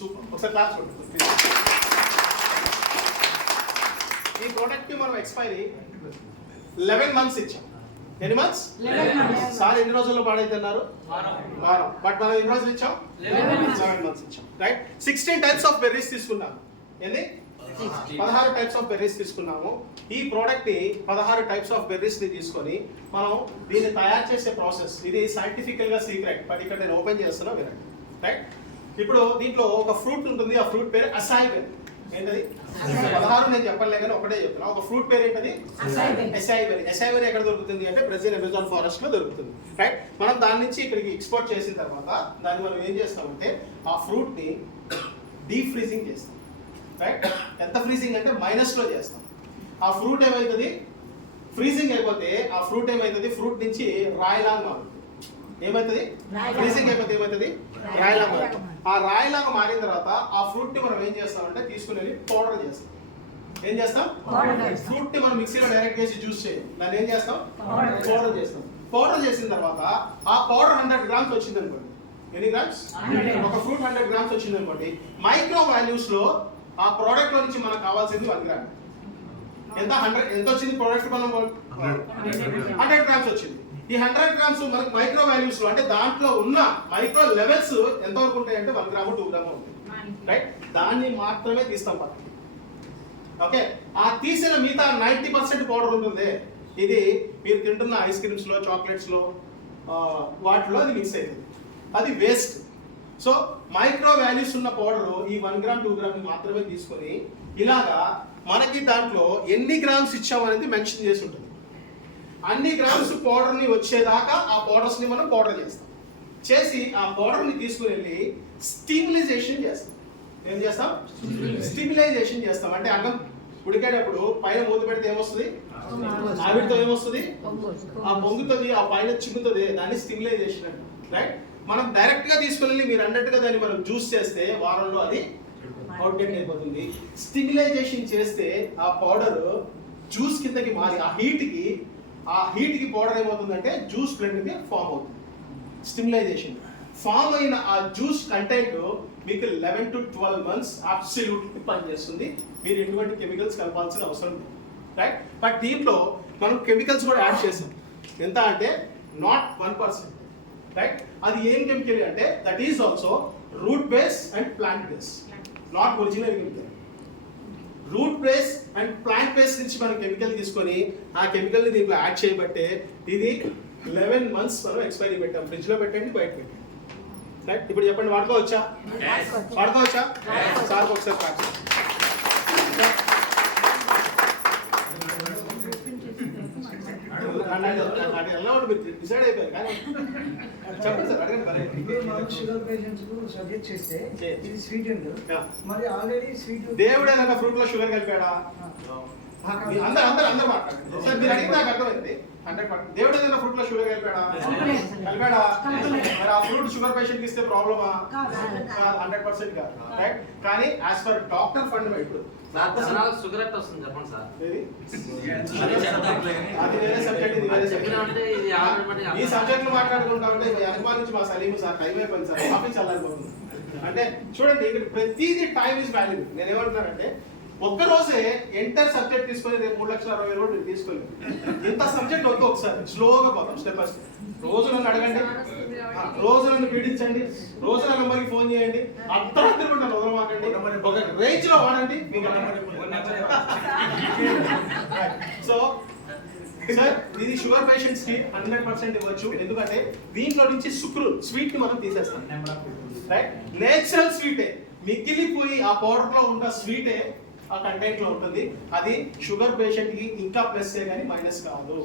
Super. ఒకసారి class చూడండి. ఈ ప్రోడక్ట్ మనం ఎక్స్పైరీ 11 months ఇచ్చాం. ఎన్ని మంత్స్? 11 months. సార్ ఎన్ని రోజుల్లో పాడైతున్నారు? వారం. బట్ మనం ఎన్ని రోజులు ఇచ్చాం? 11 months ఇచ్చాం. రైట్. 16 types ఆఫ్ బెర్రీస్ తీసుకున్నాము. ఎన్ని? 16 types ఆఫ్ బెర్రీస్ తీసుకున్నాము. ఈ ప్రోడక్ట్ ని 16 types ఆఫ్ బెర్రీస్ ని తీసుకొని మనం దీన్ని తయారు చేసే ప్రాసెస్ ఇది సైంటిఫికల్ గా సీక్రెట్. బట్ ఇక్కడ నేను ఓపెన్ చేస్తున్నా వినండి. రైట్. ఇప్పుడు దీంట్లో ఒక ఫ్రూట్ ఉంటుంది. ఆ ఫ్రూట్ పేరు అసాయి బెర్రీ. ఏంటది? 16 నేను చెప్పలే కానీ ఒకటే చెప్తున్నా. ఒక ఫ్రూట్ పేరు ఏంటది? అసాయి బెర్రీ. అసాయి బెర్రీ ఎక్కడ దొరుకుతుంది అంటే బ్రెజిల్ అమెజాన్ ఫారెస్ట్ లో దొరుకుతుంది. రైట్. మనం దాని నుంచి ఇక్కడికి ఎక్స్పోర్ట్ చేసిన తర్వాత దాన్ని మనం ఏం చేస్తామంటే ఆ ఫ్రూట్ ని డీప్ ఫ్రీజింగ్ చేస్తాం. రైట్. ఎంత ఫ్రీజింగ్ అంటే మైనస్లో చేస్తాం. ఆ ఫ్రూట్ ఏమవుతుంది? ఫ్రీజింగ్ అయిపోతే ఆ ఫ్రూట్ ఏమవుతుంది? ఫ్రూట్ నుంచి రాయిలాగా మారుతుంది. ఏమవుతుంది? ఫ్రీజింగ్ అయిపోతే ఏమవుతుంది? రాయిలాగా మారుతుంది. ఆ రాయిలాగా మారిన తర్వాత ఆ ఫ్రూట్ ని మనం ఏం చేస్తామంటే తీసుకుని వెళ్ళి పౌడర్ చేస్తాం. ఏం చేస్తాం? ఫ్రూట్ ని మనం మిక్సీలో డైరెక్ట్ చేసి జ్యూస్ చేయం. దాన్ని ఏం చేస్తాం? పౌడర్ చేస్తాం. పౌడర్ చేసిన తర్వాత ఆ పౌడర్ 100 grams వచ్చింది అనుకోండి. ఎన్ని గ్రామ్స్? ఒక ఫ్రూట్ 100 grams వచ్చింది అనుకోండి. మైక్రో వాల్యూస్ లో ఆ ప్రోడక్ట్ లో నుంచి మనకు కావాల్సింది 1 gram. ఎంత వచ్చింది ప్రోడక్ట్? మనం 100 grams వచ్చింది. ఈ 100 grams మనకు మైక్రో వాల్యూస్ లో అంటే దాంట్లో ఉన్న మైక్రో లెవెల్స్ ఎంత వరకు ఉంటాయి అంటే 1 gram 2 gram ఉంటాయి. రైట్. దాన్ని మాత్రమే తీస్తాం పక్కన. ఓకే. ఆ తీసిన మిగతా 90% పౌడర్ ఉంటుంది. ఇది మీరు తింటున్న ఐస్ క్రీమ్స్ లో చాక్లెట్స్ లో వాటిలో అది మిక్స్ అవుతుంది. అది వేస్ట్. సో మైక్రో వాల్యూస్ ఉన్న పౌడర్ ఈ 1 gram 2 gram మాత్రమే తీసుకొని ఇలాగా మనకి దాంట్లో ఎన్ని గ్రామ్స్ ఇచ్చామనేది మెన్షన్ చేసి ఉంటుంది. అన్ని గ్రామ్స్ పౌడర్ ని వచ్చేదాకా ఆ పౌడర్స్ ని మనం పౌడర్ చేస్తాం. చేసి ఆ పౌడర్ ని తీసుకుని వెళ్ళి స్టిమ్యులైజేషన్ చేస్తాం. ఏం చేస్తాం? స్టిమ్యులైజేషన్ చేస్తాం. అంటే అన్నం ఉడికేటప్పుడు పైన మూత పెడితే ఏమొస్తుంది? ఆవిరితో ఏమొస్తుంది? ఆ పొంగుతుంది, ఆ పైన చిక్కుతుంది. దాన్ని స్టిమ్యులైజేషన్ అంటాం. రైట్. మనం డైరెక్ట్ గా తీసుకుని మీరు అన్నట్టుగా దాన్ని మనం జ్యూస్ చేస్తే వారంలో అది అవుట్గెట్ అయిపోతుంది. స్టిమ్యులైజేషన్ చేస్తే ఆ పౌడర్ జ్యూస్ కిందకి మారి ఆ హీట్ కి పౌడర్ ఏమవుతుందంటే జ్యూస్ బ్లెండ్ కి ఫామ్ అవుతుంది. స్టిమ్యులైజేషన్ ఫామ్ అయిన ఆ జ్యూస్ కంటెంట్ మీకు 11 to 12 months అబ్సల్యూట్లీ పనిచేస్తుంది. మీరు ఎటువంటి కెమికల్స్ కలపాల్సిన అవసరం లేదు. రైట్. బట్ దీంట్లో మనం కెమికల్స్ కూడా యాడ్ చేసాం. ఎంత అంటే నాట్ 1%. రైట్. అది ఏం కెమికల్ అంటే that is also root base and plant base, not original chemical. Root base and plant base నుంచి మనం కెమికల్ తీసుకొని ఆ కెమికల్ ని దీంట్లో యాడ్ చేయబట్టే ఇది 11 months మనం ఎక్స్పైరీ పెట్టాం. ఫ్రిడ్జ్ లో పెట్టండి, బయట పెట్టండి. రైట్. ఇప్పుడు చెప్పండి, వాడుకోవచ్చా? వాడుకోవచ్చా? సార్ ఒకసారి డిసైడ్ అయిపోయారు కానీ చెప్పండి సార్, అడగండి. షుగర్ పేషెంట్స్ కు సజెస్ట్ చేస్తే ఇది స్వీట్ అండ్ మరి ఆల్రెడీ స్వీట్ దేవుడు ఏదైనా ఫ్రూట్ లో షుగర్ కలిపాడా? అందరూ మాట్లాడండి సార్. మీరు అడిగితే నాకు అర్థమైంది. 100% దేవుడు ఏదైనా ఫ్రూట్ లో షుగర్ కలిపాడా? మరి ఆ ఫ్రూట్ షుగర్ పేషెంట్ కి ఇస్తే ప్రాబ్లమా? 100% కాదు. రైట్. కానీ యాజ్ పర్ డాక్టర్ ఫండ్ ఇప్పుడు షుగర్ ఎట్లా వస్తుంది చెప్పండి సార్. అది వేరే సబ్జెక్ట్, ఇది వేరే సబ్జెక్ట్. ఈ సబ్జెక్టులు మాట్లాడుకుంటా ఉంటే అనుమానించి మా సలీము సార్ టైం అయిపోయింది సార్, ఆఫీస్ వెళ్ళాలిపోతుంది. అంటే చూడండి, ఇక్కడ ప్రతిదీ టైం ఇస్ వాల్యూ. నేను ఏమంటున్నానంటే ఒక్కరోజే ఎంటైర్ సబ్జెక్ట్ తీసుకొని రేపు 3,60,000 తీసుకోలేదు. ఇంత సబ్జెక్ట్ వద్దు, ఒకసారి స్లోగా పోతాం స్టెప్ బై స్టెప్. రోజు నన్ను అడగండి, రోజు నన్ను పీడించండి, రోజు నా నెంబర్కి ఫోన్ చేయండి. అర్ధరాత్రి కూడా నన్ను వదలమాకండి. ఒక రేంజ్ లో వాడండి. సో సార్ ఇది షుగర్ పేషెంట్స్ కి 100% ఇవ్వచ్చు. ఎందుకంటే దీంట్లో నుంచి స్వీట్ ని మనం తీసేస్తాం. రైట్. నేచురల్ స్వీటే మిగిలిపోయి ఆ పౌడర్ లో ఉన్న స్వీటే ఆ కంటెంట్ లో ఉంటుంది. అది షుగర్ పేషెంట్ కి ఇంకా ప్లస్ కానీ మైనస్ కాదు.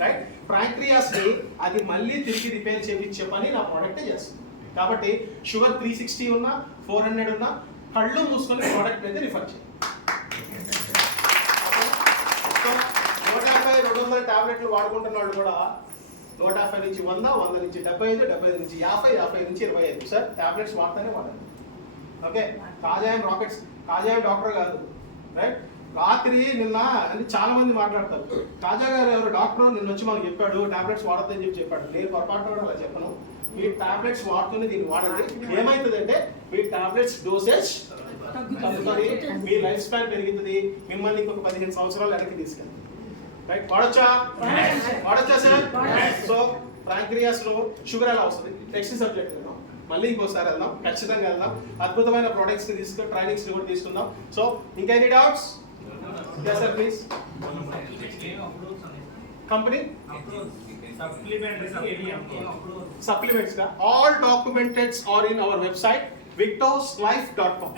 రైట్. ప్యాంక్రియాస్ ని అది మళ్ళీ తిరిగి రిపేర్ చేయించే పని నా ప్రోడక్టే చేస్తుంది. కాబట్టి షుగర్ 360 ఉన్నా 400 ఉన్నా కళ్ళు మూసుకొని ప్రోడక్ట్ అయితే రిఫర్ చేయండి. 150, 200 టాబ్లెట్లు వాడుకుంటున్న వాళ్ళు కూడా 150 నుంచి 100, 100 నుంచి 75, 75 నుంచి 50, 50 నుంచి 25 సార్ టాబ్లెట్స్ వాడతానే వాడండి. ఓకే. కాజాయం డాక్టర్ కాదు. రైట్. రాత్రి నిన్న అని చాలా మంది మాట్లాడతారు. కాజా గారు ఎవరు డాక్టర్ నిన్న వచ్చి మనకు చెప్పాడు టాబ్లెట్స్ వాడద్దని చెప్పాడు. నేను పొరపాటు కూడా అలా చెప్పను. మీ టాబ్లెట్స్ వాడుతూనే దీన్ని వాడండి. ఏమవుతుందంటే మీ టాబ్లెట్స్ డోసేజ్ తగ్గుతుంది, మీ లైఫ్ స్పాన్ పెరుగుతుంది, మిమ్మల్ని ఇంకొక 15 సంవత్సరాలు వెనక్కి తీసుకెళ్తుంది. రైట్? వాడొచ్చా సార్? సో ప్యాంక్రియాస్ లో షుగర్ ఎలా వస్తుంది నెక్స్ట్ సబ్జెక్ట్ వెళ్దాం, మళ్ళీ ఇంకోసారి వెళ్దాం, ఖచ్చితంగా వెళ్దాం. అద్భుతమైన ప్రొడక్ట్స్ ని తీసుకుని ట్రైనింగ్స్ ని కూడా తీసుకుందాం. సో ఇంకా any doubts? yes sir please. Company supplements ka all documented are in our website victoslife.com.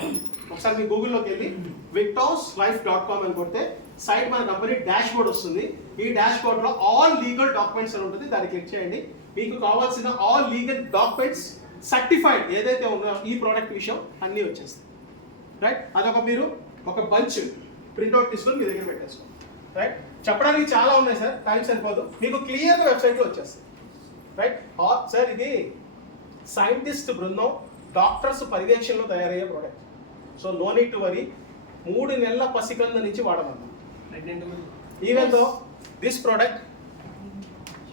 ఒకసారి మీ గూగుల్ లోకి వెళ్ళి victoslife.com అని కొడితే సైట్ మన కంపెనీ డాష్ బోర్డ్ వస్తుంది. ఈ డాష్ బోర్డ్ లో ఆల్ లీగల్ డాక్యుమెంట్స్ అని ఉంటుంది, దాన్ని క్లిక్ చేయండి. మీకు కావాల్సిన ఆల్ లీగల్ డాక్యుమెంట్స్ సర్టిఫైడ్ ఏదైతే ఉందో ఈ ప్రోడక్ట్ విషయం అన్నీ వచ్చేస్తాయి. రైట్? అదొక మీరు ఒక బంచ్ ప్రింట్అవుట్ తీసుకొని మీ దగ్గర పెట్టేసుకోండి. రైట్? చెప్పడానికి చాలా ఉన్నాయి సార్, టైం సరిపోదు. మీకు క్లియర్గా వెబ్సైట్లో వచ్చేస్తుంది. రైట్? సార్ ఇది సైంటిస్ట్ బృందం డాక్టర్స్ పర్యవేక్షణలో తయారయ్యే product. So no need to worry. 3 నెలల పసికంద నుంచి వాడమన్నాం. Even though this product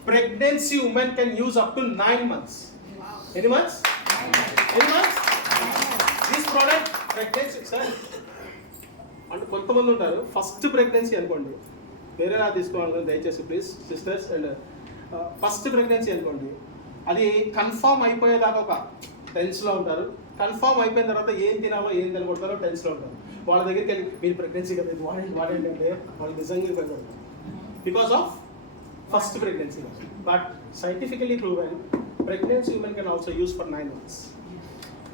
pregnancy women can use up to 9 months. ఎన్ని months? This product pregnancy sir అంటే కొంతమంది ఉంటారు ఫస్ట్ ప్రెగ్నెన్సీ అనుకోండి, వేరేలా తీసుకోవాలి దయచేసి please sisters. And first pregnancy అనుకోండి, అది కన్ఫర్మ్ అయిపోయేదాకా ఒక టెన్స్లో ఉంటారు. కన్ఫర్మ్ అయిపోయిన తర్వాత ఏం తినాలో ఏం తినకూడతారో టెన్స్లో ఉంటారు. వాళ్ళ దగ్గరికి వెళ్ళి మీరు ప్రెగ్నెన్సీ కదా ఇది వాడేంటి అంటే వాళ్ళు నిజంగా ఇబ్బంది because of first pregnancy. But scientifically proven pregnancy women can also use for 9 months.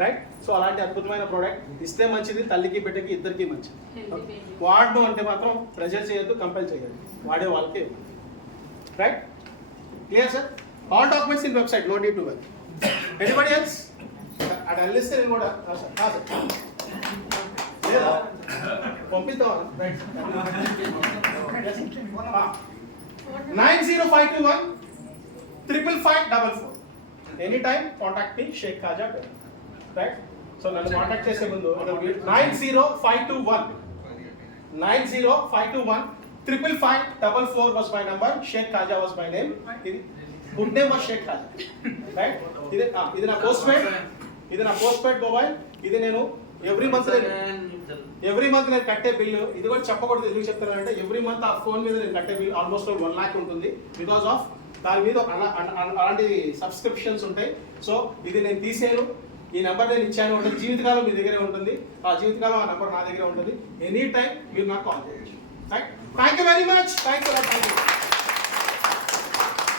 Right? So అలాంటి అద్భుతమైన ప్రోడక్ట్ ఇస్తే మంచిది, తల్లికి బిడ్డకి ఇద్దరికి మంచిది. వాడను అంటే మాత్రం ప్రెజర్ చేయొద్దు, కంపెల్ చేయొద్దు, వాడే వాళ్ళకే. Right? Clear sir? All documents in website, no need to worry. Anybody else? అటు వెళ్ళిస్తే నేను కూడా సార్ లేదా పంపిస్తావా? Right 9052155544. Any time contact me Shaik Khaja. Right? So నన్ను కాంటాక్ట్ చేసే ముందు 9052155544 was my number. Sheikh Khaja was my name. Good name was Sheikh Khaja. Right? ఇది నా పోస్ట్ పెయిడ్ మొబైల్. ఇది నేను ఎవ్రీ మంత్ నేను కట్టే బిల్లు. ఇది కూడా చెప్పకూడదు, ఎందుకు చెప్తానంటే ఎవ్రీ మంత్ ఆ ఫోన్ మీద నేను కట్టే బిల్ ఆల్మోస్ట్ 1 lakh ఉంటుంది. బికాస్ ఆఫ్ దాని మీద అలాంటి సబ్స్క్రిప్షన్స్ ఉంటాయి. సో ఇది నేను తీసేను, ఈ నెంబర్ నేను ఇచ్చాను అంటే జీవితకాలం మీ దగ్గరే ఉంటుంది. ఆ జీవితకాలం ఆ నెంబర్ నా దగ్గరే ఉంటుంది. ఎనీ టైం మీరు నాకు కాల్ చేయొచ్చు. Thank you very much. Thank you.